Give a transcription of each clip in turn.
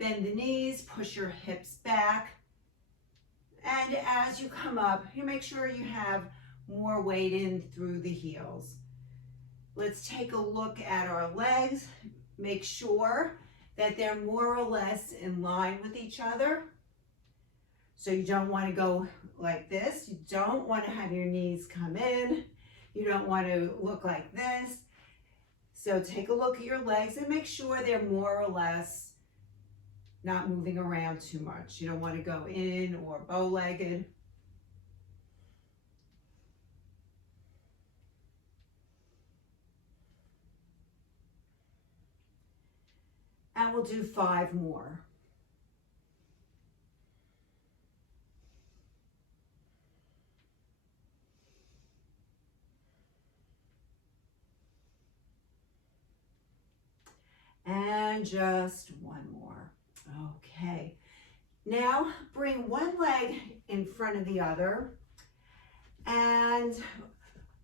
Bend the knees, push your hips back. And as you come up, you make sure you have more weight in through the heels. Let's take a look at our legs. Make sure that they're more or less in line with each other. So you don't want to go like this. You don't want to have your knees come in. You don't want to look like this. So take a look at your legs and make sure they're more or less not moving around too much. You don't want to go in or bow-legged. And we'll do 5 more. And just 1 more. Okay. Now bring one leg in front of the other. And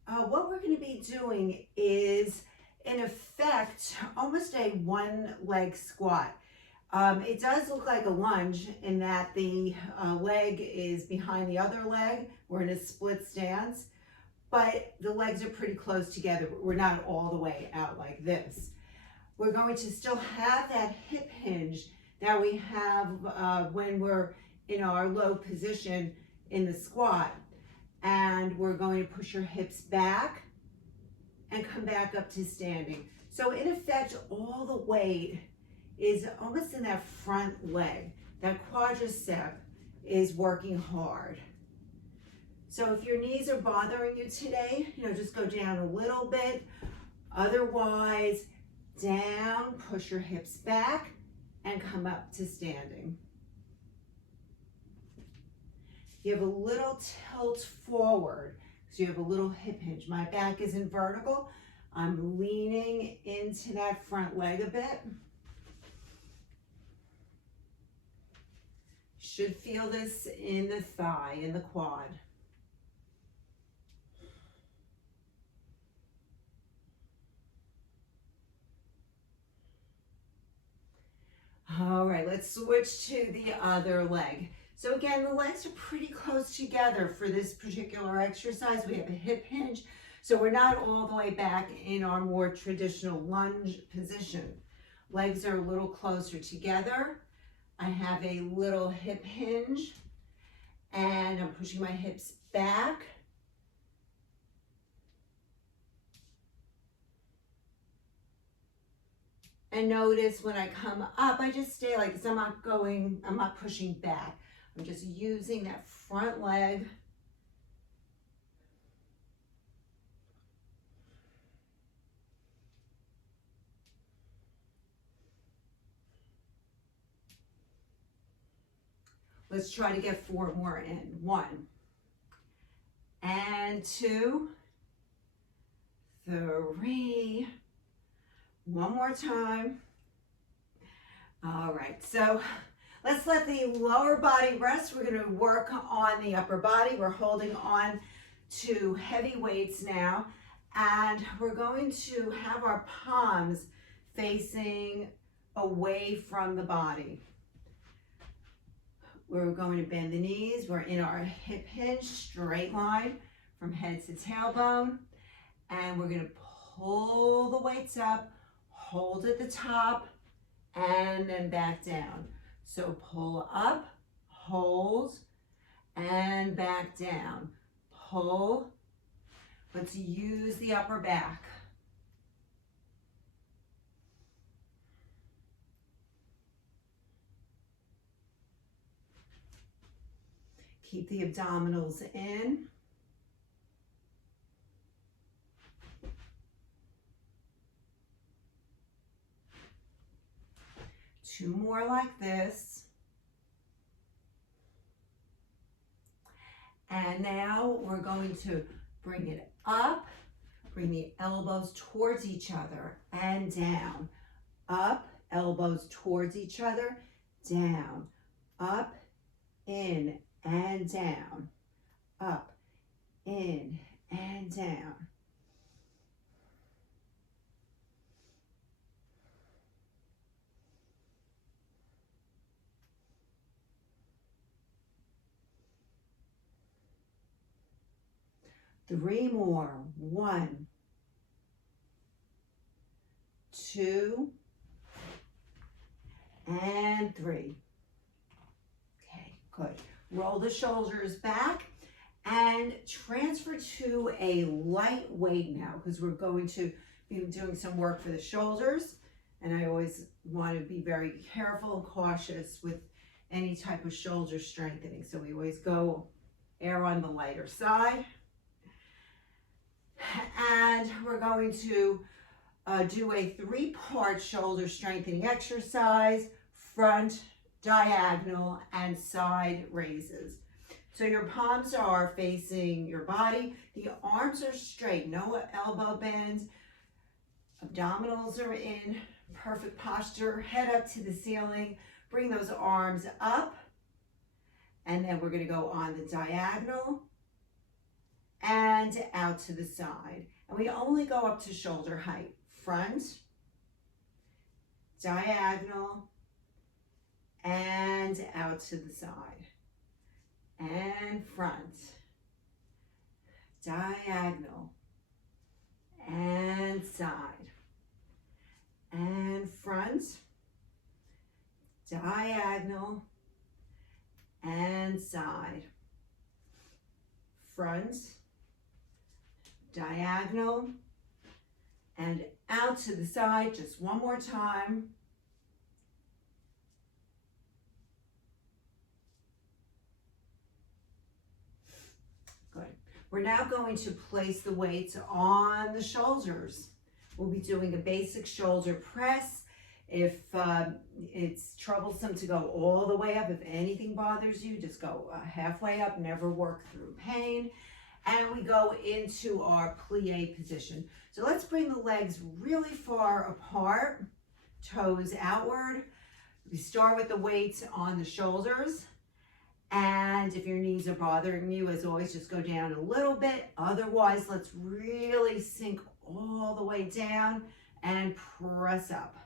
what we're going to be doing is, in effect, almost a one-leg squat. It does look like a lunge in that the leg is behind the other leg. We're in a split stance, but the legs are pretty close together. We're not all the way out like this. We're going to still have that hip hinge that we have when we're in our low position in the squat. And we're going to push your hips back and come back up to standing. So in effect, all the weight is almost in that front leg. That quadricep is working hard. So if your knees are bothering you today, just go down a little bit. Otherwise, down, push your hips back, and come up to standing. You have a little tilt forward, so you have a little hip hinge. My back isn't vertical. I'm leaning into that front leg a bit. Should feel this in the thigh, in the quad. All right, let's switch to the other leg. So again, the legs are pretty close together for this particular exercise. We have a hip hinge, so we're not all the way back in our more traditional lunge position. Legs are a little closer together. I have a little hip hinge, and I'm pushing my hips back. And notice when I come up, I just stay like this. I'm not pushing back. I'm just using that front leg. Let's try to get 4 more in. 1 and 2, 3. One more time. All right, so let's let the lower body rest. We're going to work on the upper body. We're holding on to heavy weights now, and we're going to have our palms facing away from the body. We're going to bend the knees. We're in our hip hinge, straight line from head to tailbone, and we're going to pull the weights up, hold at the top, and then back down. So pull up, hold, and back down. Pull. Let's use the upper back. Keep the abdominals in. Two more like this. And now we're going to bring it up, bring the elbows towards each other and down. Up, elbows towards each other, down. Up, in, and down. Up, in, and down. 3 more. 1, 2, and 3. Okay, good. Roll the shoulders back and transfer to a light weight now, because we're going to be doing some work for the shoulders. And I always want to be very careful and cautious with any type of shoulder strengthening. So we always go err on the lighter side. And we're going to do a 3-part shoulder strengthening exercise: front, diagonal, and side raises. So your palms are facing your body. The arms are straight, no elbow bends. Abdominals are in perfect posture. Head up to the ceiling. Bring those arms up. And then we're going to go on the diagonal and out to the side. And we only go up to shoulder height. Front, diagonal, and out to the side. And front, diagonal, and side. And front, diagonal, and side. Front, diagonal, and out to the side. Just one more time. Good. We're now going to place the weights on the shoulders. We'll be doing a basic shoulder press. If it's troublesome to go all the way up, if anything bothers you, just go halfway up, never work through pain. And we go into our plie position. So let's bring the legs really far apart, toes outward. We start with the weights on the shoulders. And if your knees are bothering you, as always, just go down a little bit. Otherwise, let's really sink all the way down and press up.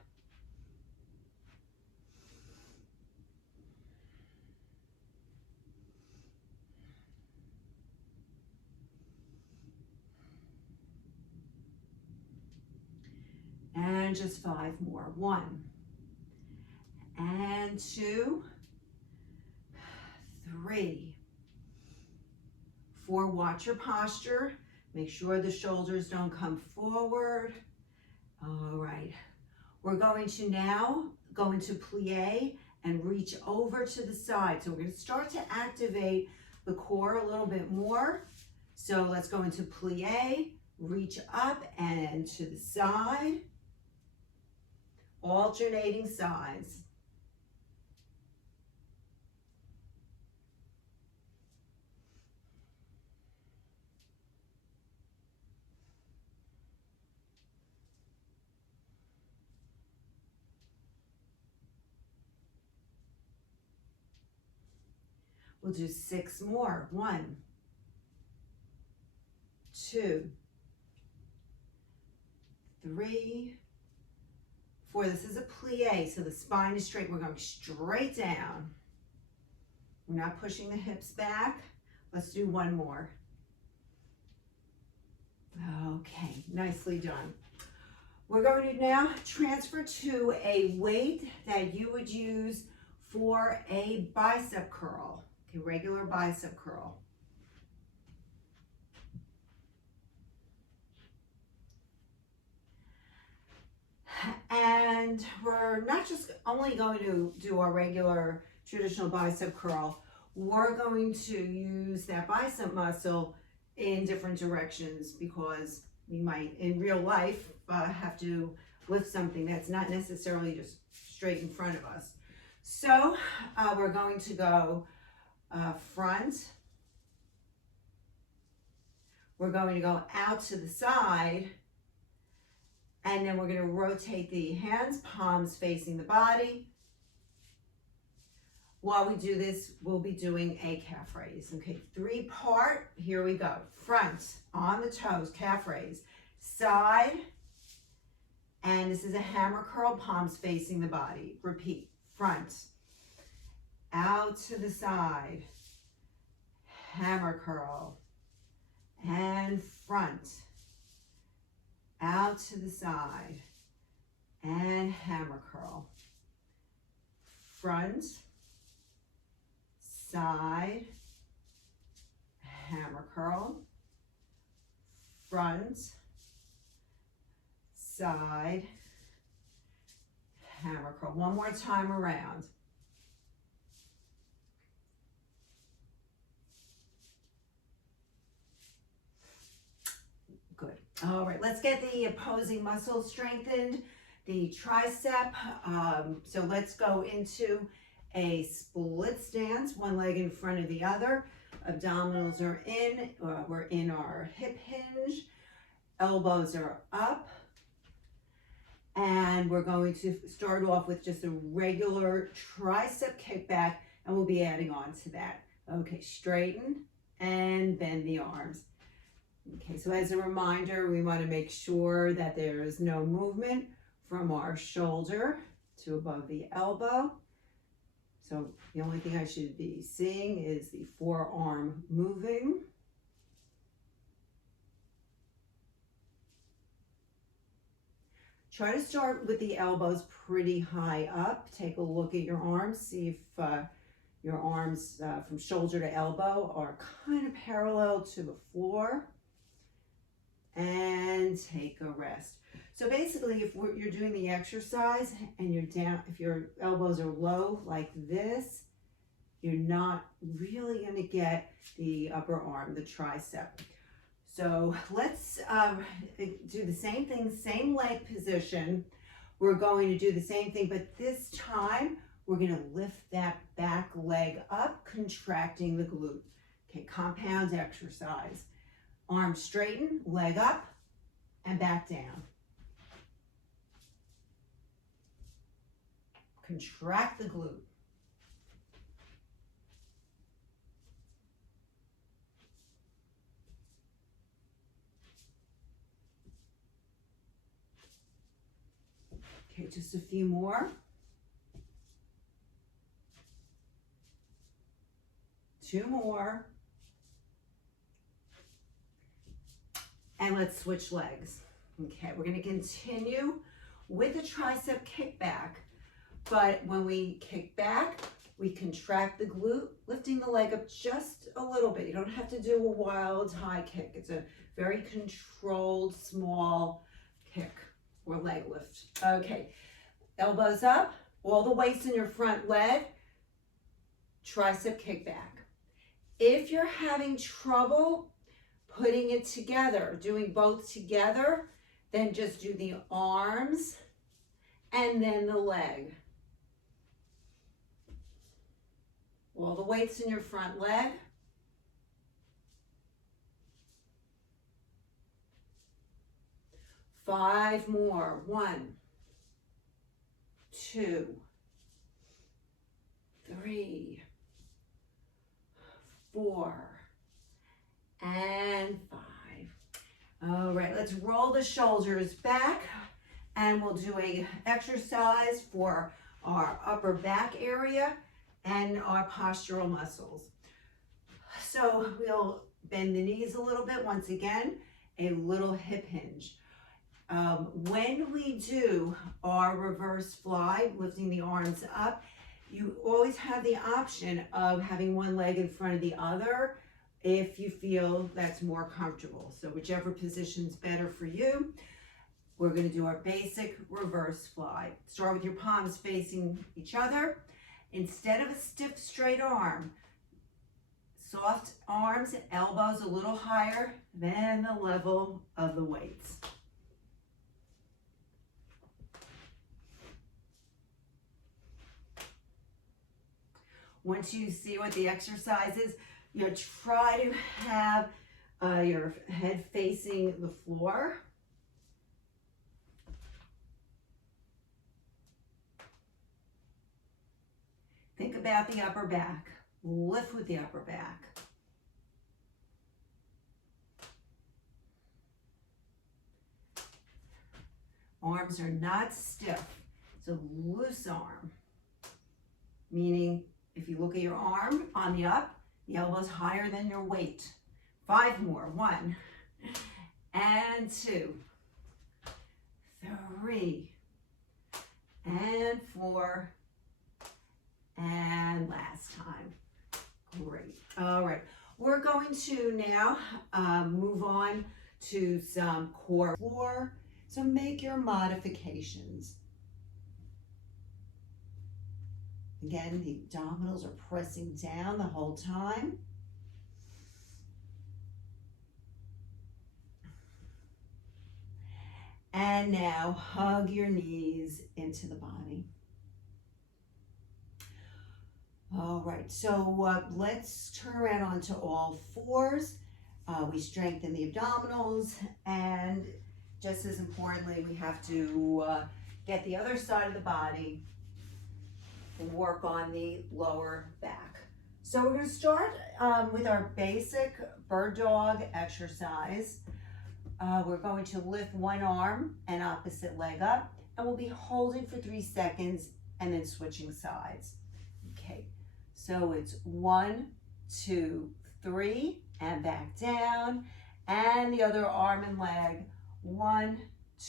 And just 5 more. 1 and 2, 3, 4. Watch your posture. Make sure the shoulders don't come forward. All right. We're going to now go into plie and reach over to the side. So we're going to start to activate the core a little bit more. So let's go into plie, reach up and to the side. Alternating sides. We'll do 6 more. 1, 2, 3, 4. This is a plie, so the spine is straight. We're going straight down. We're not pushing the hips back. Let's do 1 more. Okay, nicely done. We're going to now transfer to a weight that you would use for a bicep curl, okay, regular bicep curl. And we're not just only going to do our regular traditional bicep curl, we're going to use that bicep muscle in different directions, because we might in real life have to lift something that's not necessarily just straight in front of us. So we're going to go front. We're going to go out to the side. And then we're going to rotate the hands, palms facing the body. While we do this, we'll be doing a calf raise. Okay, 3-part. Here we go. Front, on the toes, calf raise. Side, and this is a hammer curl, palms facing the body. Repeat. Front, out to the side, hammer curl, and front, out to the side, and hammer curl. Front, side, hammer curl, front, side, hammer curl. One more time around. Good. All right, let's get the opposing muscles strengthened. The tricep. So let's go into a split stance, one leg in front of the other. Abdominals are in, we're in our hip hinge. Elbows are up. And we're going to start off with just a regular tricep kickback, and we'll be adding on to that. Okay, straighten and bend the arms. Okay, so as a reminder, we want to make sure that there is no movement from our shoulder to above the elbow. So the only thing I should be seeing is the forearm moving. Try to start with the elbows pretty high up. Take a look at your arms. See if your arms from shoulder to elbow are kind of parallel to the floor. And take a rest. So basically, if you're doing the exercise and you're down, if your elbows are low like this, you're not really going to get the upper arm, the tricep. So let's do the same thing, same leg position. We're going to do the same thing, but this time we're going to lift that back leg up, contracting the glute. Okay, compound exercise. Arms straighten, leg up, and back down. Contract the glute. Okay, just a few more. 2 more. And let's switch legs. Okay, we're gonna continue with the tricep kickback, but when we kick back, we contract the glute, lifting the leg up just a little bit. You don't have to do a wild high kick. It's a very controlled, small kick or leg lift. Okay, elbows up, all the weights in your front leg, tricep kickback. If you're having trouble putting it together, doing both together, then just do the arms and then the leg. All the weights in your front leg. Five more. 1, 2, 3, 4, and 5. All right, let's roll the shoulders back, and we'll do a exercise for our upper back area and our postural muscles. So we'll bend the knees a little bit. Once again, a little hip hinge. When we do our reverse fly, lifting the arms up, you always have the option of having one leg in front of the other if you feel that's more comfortable. So whichever position's better for you. We're going to do our basic reverse fly. Start with your palms facing each other. Instead of a stiff straight arm, soft arms and elbows a little higher than the level of the weights. Once you see what the exercise is, you know, try to have your head facing the floor. Think about the upper back. Lift with the upper back. Arms are not stiff. It's a loose arm, meaning if you look at your arm on the up, the elbow's higher than your weight. 5 more. 1 and 2, 3 and 4, and last time. Great. All right. We're going to now move on to some core floor. So make your modifications. Again, the abdominals are pressing down the whole time. And now hug your knees into the body. All right, so let's turn around onto all fours. We strengthen the abdominals, and just as importantly, we have to get the other side of the body and work on the lower back. So we're going to start with our basic bird dog exercise. We're going to lift one arm and opposite leg up, and we'll be holding for 3 seconds and then switching sides. Okay, so it's 1, 2, 3, and back down, and the other arm and leg, 1,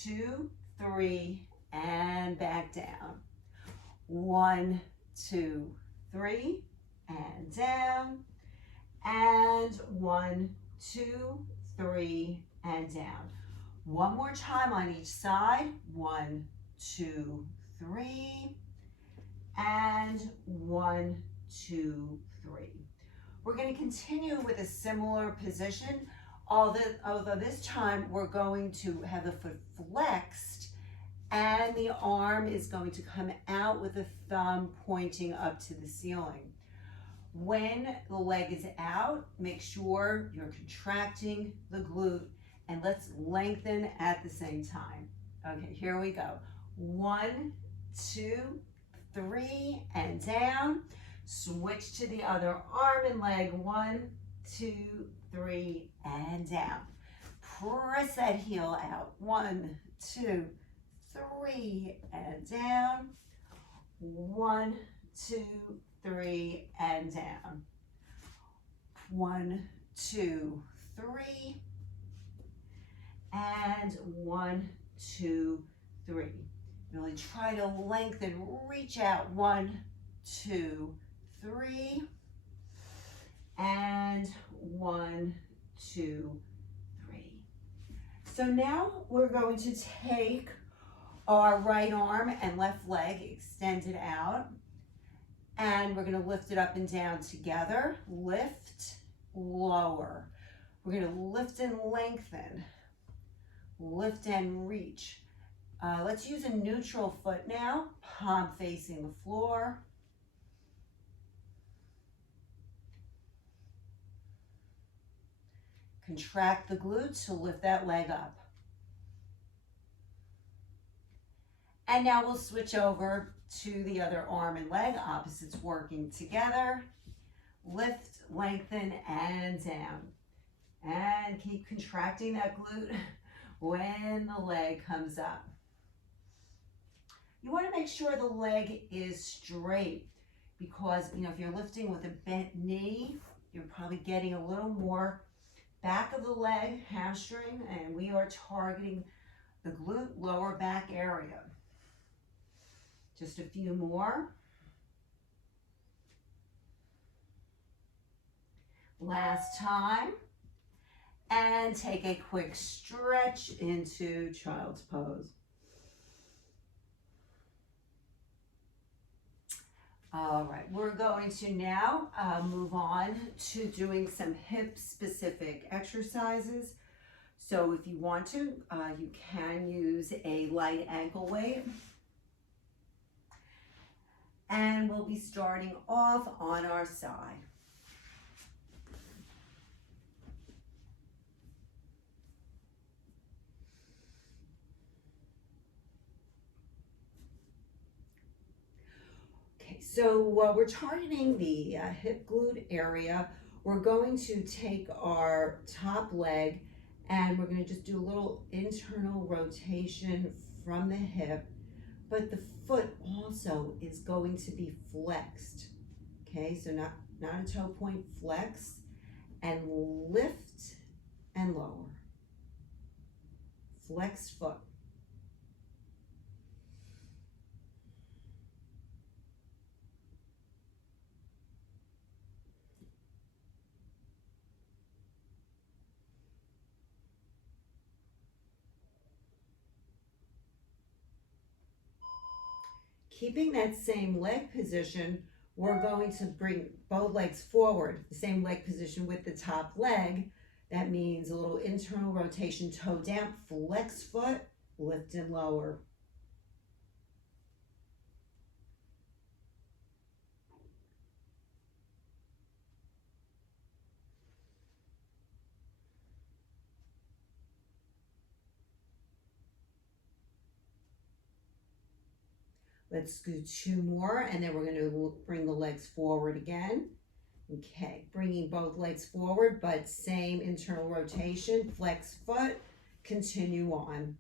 2, 3, and back down. 1, 2, 3, and down, and 1, 2, 3, and down. One more time on each side. 1, 2, 3, and 1, 2, 3. We're going to continue with a similar position, although this time we're going to have the foot flexed and the arm is going to come out with the thumb pointing up to the ceiling. When the leg is out, make sure you're contracting the glute, and let's lengthen at the same time. Okay, here we go. 1, 2, 3, and down. Switch to the other arm and leg. 1, 2, 3, and down. Press that heel out. 1, 2, 3, and down. 1, 2, 3, and down. 1, 2, 3, and 1, 2, 3. Really try to lengthen, reach out. 1, 2, 3, and 1, 2, 3. So now we're going to take our right arm and left leg, extend it out, and we're going to lift it up and down together. Lift, lower. We're going to lift and lengthen. Lift and reach. Let's use a neutral foot now, palm facing the floor. Contract the glutes to lift that leg up. And now we'll switch over to the other arm and leg, opposites working together. Lift, lengthen, and down. And keep contracting that glute when the leg comes up. You want to make sure the leg is straight, because if you're lifting with a bent knee, you're probably getting a little more back of the leg, hamstring, and we are targeting the glute lower back area. Just a few more. Last time. And take a quick stretch into child's pose. All right, we're going to now move on to doing some hip-specific exercises. So if you want to, you can use a light ankle weight. And we'll be starting off on our side. So we're targeting the hip glute area. We're going to take our top leg and we're going to just do a little internal rotation from the hip, but the foot also is going to be flexed. Okay, so not a toe point, flex, and lift and lower. Flex foot. Keeping that same leg position, we're going to bring both legs forward, the same leg position with the top leg. That means a little internal rotation, toe down, flex foot, lift and lower. Let's do 2 more, and then we're going to bring the legs forward again. Okay, bringing both legs forward, but same internal rotation, flex foot, continue on.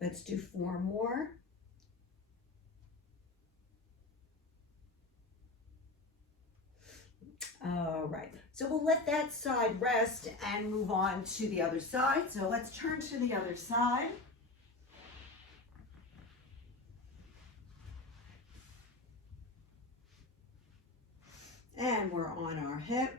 Let's do 4 more. All right, so we'll let that side rest and move on to the other side. So let's turn to the other side. And we're on our hip.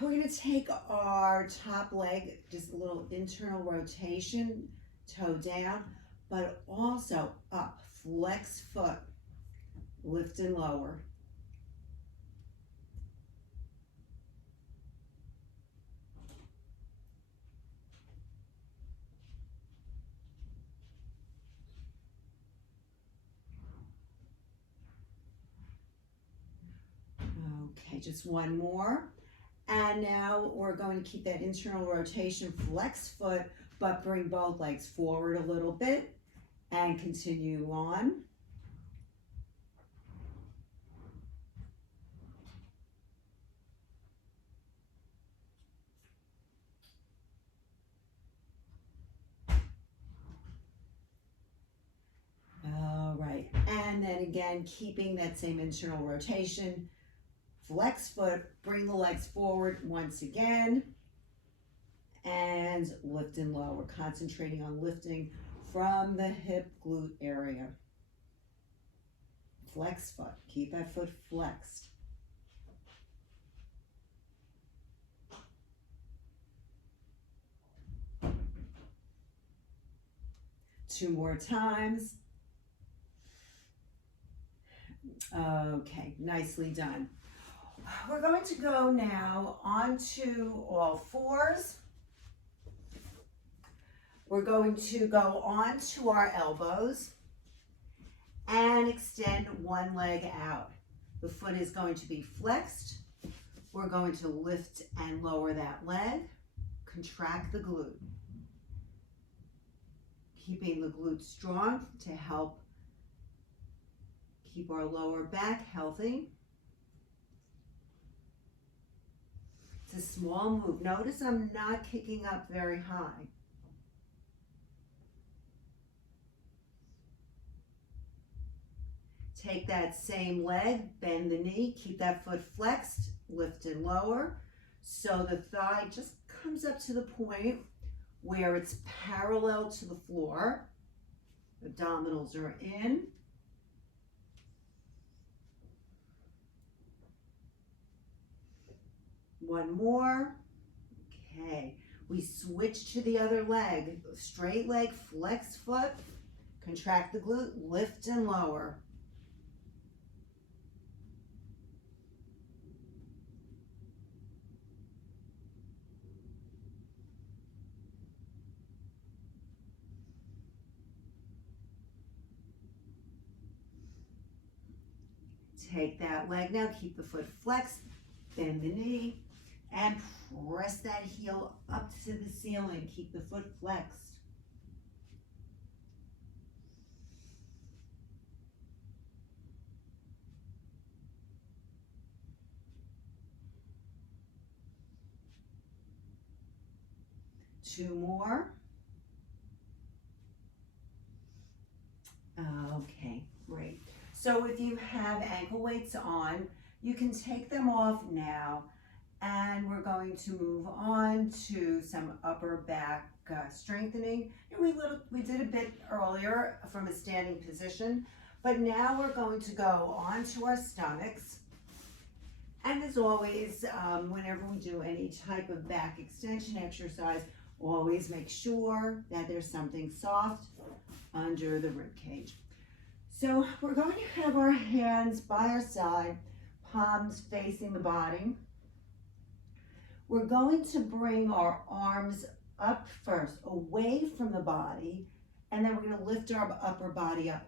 We're going to take our top leg, just a little internal rotation, toe down, but also up, flex foot, lift and lower. Okay, just 1 more. And now we're going to keep that internal rotation, flex foot, but bring both legs forward a little bit and continue on. All right, and then again, keeping that same internal rotation, flex foot, bring the legs forward once again, and lift and lower, concentrating on lifting from the hip glute area. Flex foot, keep that foot flexed. Two more times. Okay, nicely done. We're going to go now onto all fours. We're going to go onto our elbows and extend one leg out. The foot is going to be flexed. We're going to lift and lower that leg, contract the glute. Keeping the glute strong to help keep our lower back healthy. It's a small move. Notice I'm not kicking up very high. Take that same leg, bend the knee, keep that foot flexed, lift and lower. So the thigh just comes up to the point where it's parallel to the floor. Abdominals are in. One more. Okay, we switch to the other leg. Straight leg, flex foot, contract the glute, lift and lower. Take that leg now, keep the foot flexed, bend the knee, and press that heel up to the ceiling. Keep the foot flexed. 2 more. Okay, great. So if you have ankle weights on, you can take them off now, and we're going to move on to some upper back strengthening. We did a bit earlier from a standing position, but now we're going to go onto our stomachs. And as always, whenever we do any type of back extension exercise, always make sure that there's something soft under the rib cage. So we're going to have our hands by our side, palms facing the body. We're going to bring our arms up first, away from the body, and then we're going to lift our upper body up.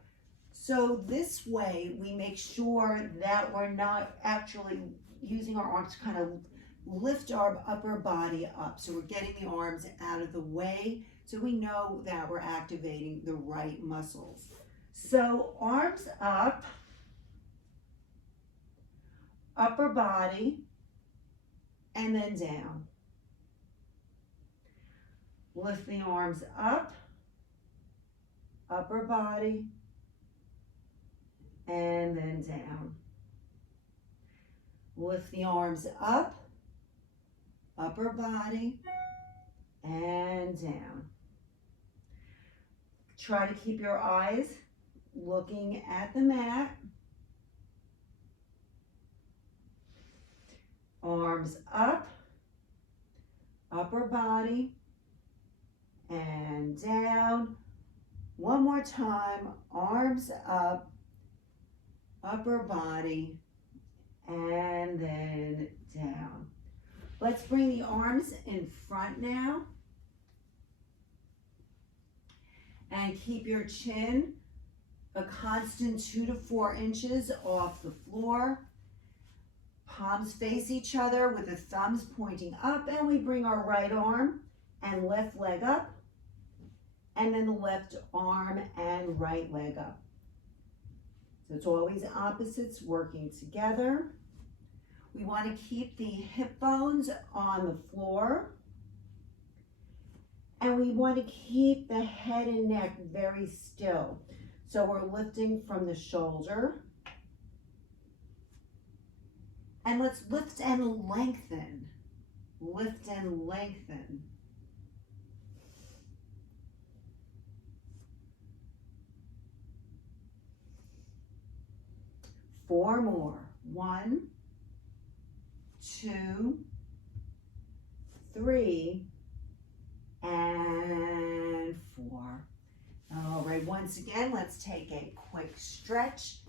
So this way we make sure that we're not actually using our arms to kind of lift our upper body up. So we're getting the arms out of the way so we know that we're activating the right muscles. So arms up, upper body, and then down. Lift the arms up, upper body, and then down. Lift the arms up, upper body, and down. Try to keep your eyes looking at the mat. Arms up, upper body, and down. One more time, arms up, upper body, and then down. Let's bring the arms in front now. And keep your chin a constant 2 to 4 inches off the floor. Palms face each other with the thumbs pointing up, and we bring our right arm and left leg up, and then the left arm and right leg up. So it's always opposites working together. We want to keep the hip bones on the floor, and we want to keep the head and neck very still. So we're lifting from the shoulder. And let's lift and lengthen. Lift and lengthen. Four more. 1, 2, 3, and 4. All right, once again, let's take a quick stretch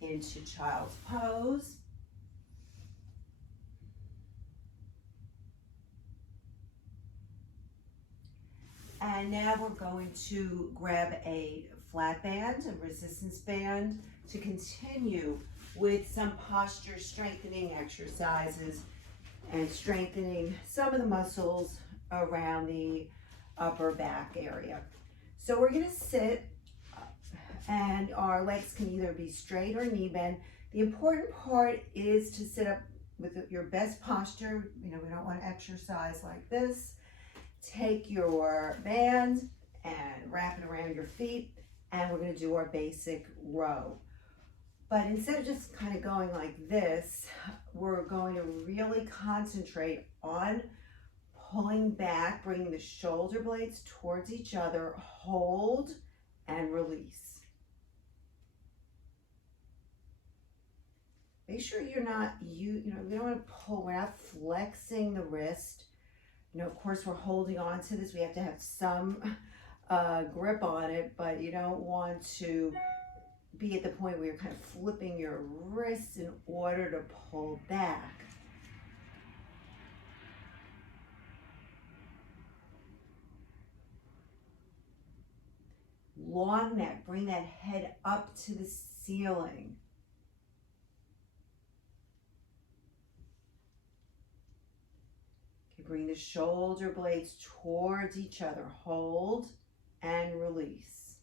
into child's pose. And now we're going to grab a flat band, a resistance band, to continue with some posture strengthening exercises and strengthening some of the muscles around the upper back area. So we're gonna sit, and our legs can either be straight or knee bend. The important part is to sit up with your best posture. You know, we don't want to exercise like this. Take your band and wrap it around your feet, and we're going to do our basic row. But instead of just kind of going like this, we're going to really concentrate on pulling back, bringing the shoulder blades towards each other, hold and release. Make sure you're not, you know, we don't want to pull, we're not flexing the wrist. You know, of course, we're holding on to this. We have to have some grip on it, but you don't want to be at the point where you're kind of flipping your wrists in order to pull back. Long neck, bring that head up to the ceiling. Bring the shoulder blades towards each other. Hold and release.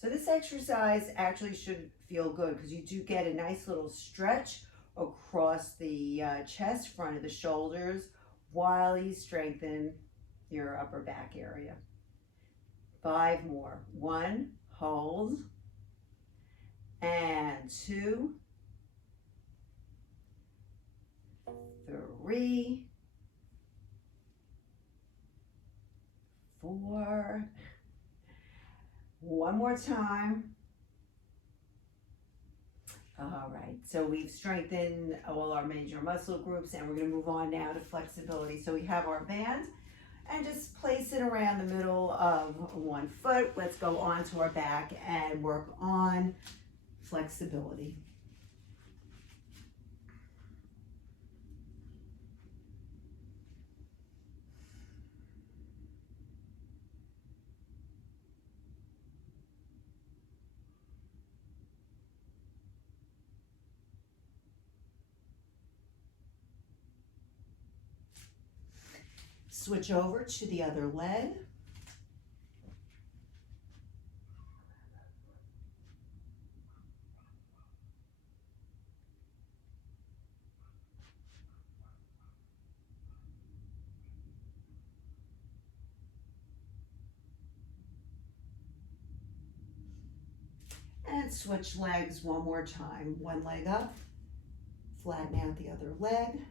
So this exercise actually should feel good because you do get a nice little stretch across the chest, front of the shoulders, while you strengthen your upper back area. 5 more. 1, hold, and 2, 3, 4. One more time. All right, so we've strengthened all our major muscle groups, and we're going to move on now to flexibility. So we have our band, and just place it around the middle of one foot. Let's go onto our back and work on flexibility. Switch over to the other leg. And switch legs one more time. One leg up, flatten out the other leg.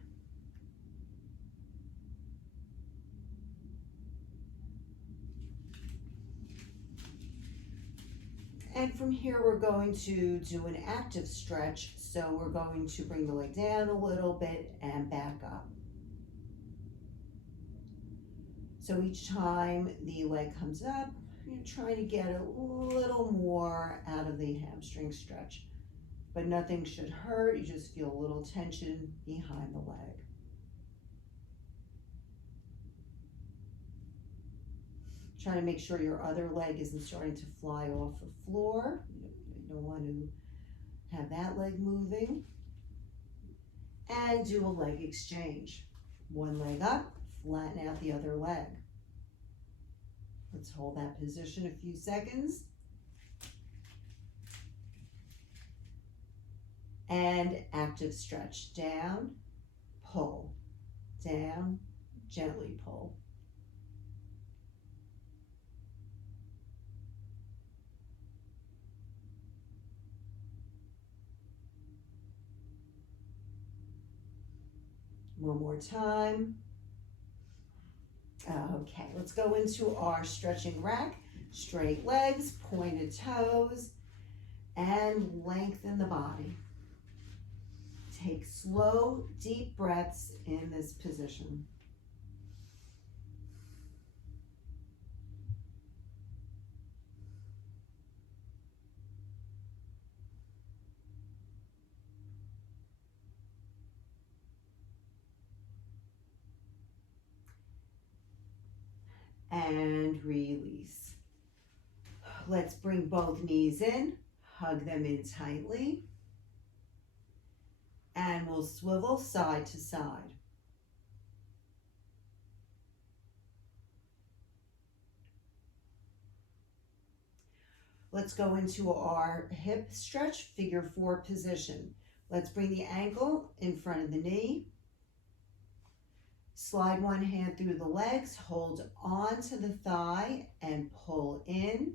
And from here, we're going to do an active stretch. So we're going to bring the leg down a little bit and back up. So each time the leg comes up, you're trying to get a little more out of the hamstring stretch. But nothing should hurt. You just feel a little tension behind the leg. Try to make sure your other leg isn't starting to fly off the floor. You don't want to have that leg moving. And do a leg exchange. One leg up, flatten out the other leg. Let's hold that position a few seconds. And active stretch. Down, pull, down, gently pull. One more time. Okay, let's go into our stretching rack. Straight legs, pointed toes, and lengthen the body. Take slow, deep breaths in this position. And release. Let's bring both knees in, hug them in tightly, and we'll swivel side to side. Let's go into our hip stretch, figure 4 position. Let's bring the ankle in front of the knee. Slide one hand through the legs, hold on to the thigh and pull in.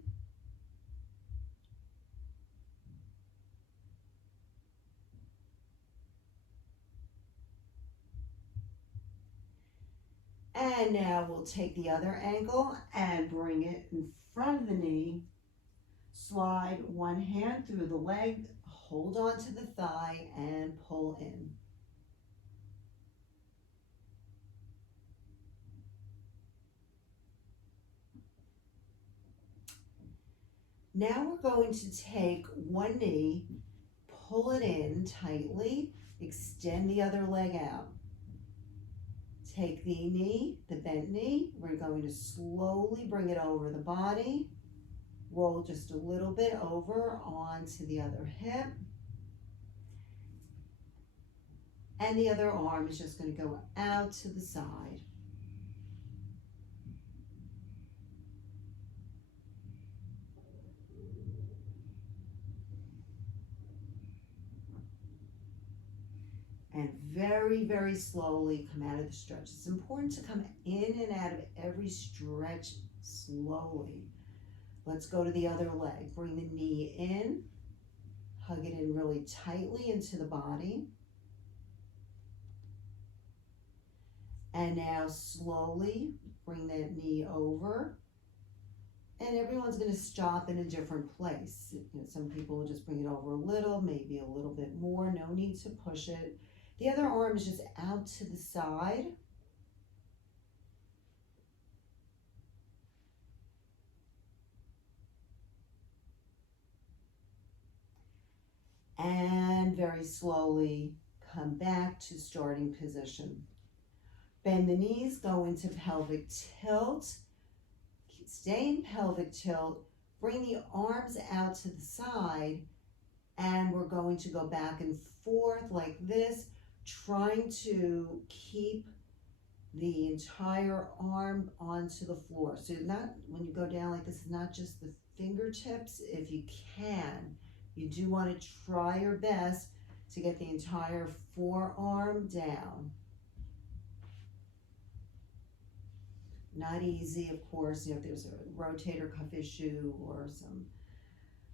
And now we'll take the other ankle and bring it in front of the knee. Slide one hand through the leg, hold on to the thigh and pull in. Now we're going to take one knee, pull it in tightly, extend the other leg out. Take the knee, the bent knee, we're going to slowly bring it over the body, roll just a little bit over onto the other hip, and the other arm is just going to go out to the side. And very, very slowly come out of the stretch. It's important to come in and out of every stretch slowly. Let's go to the other leg. Bring the knee in, hug it in really tightly into the body. And now slowly bring that knee over. And everyone's going to stop in a different place. Some people will just bring it over a little, maybe a little bit more. No need to push it. The other arm is just out to the side. And very slowly come back to starting position. Bend the knees, go into pelvic tilt. Stay in pelvic tilt. Bring the arms out to the side. And we're going to go back and forth like this, trying to keep the entire arm onto the floor. So not when you go down like this, not just the fingertips. If you can, you do want to try your best to get the entire forearm down. Not easy, of course, if there's a rotator cuff issue or some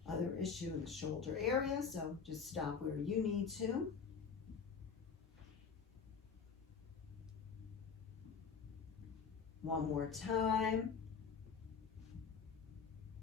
other issue in the shoulder area, so just stop where you need to. One more time.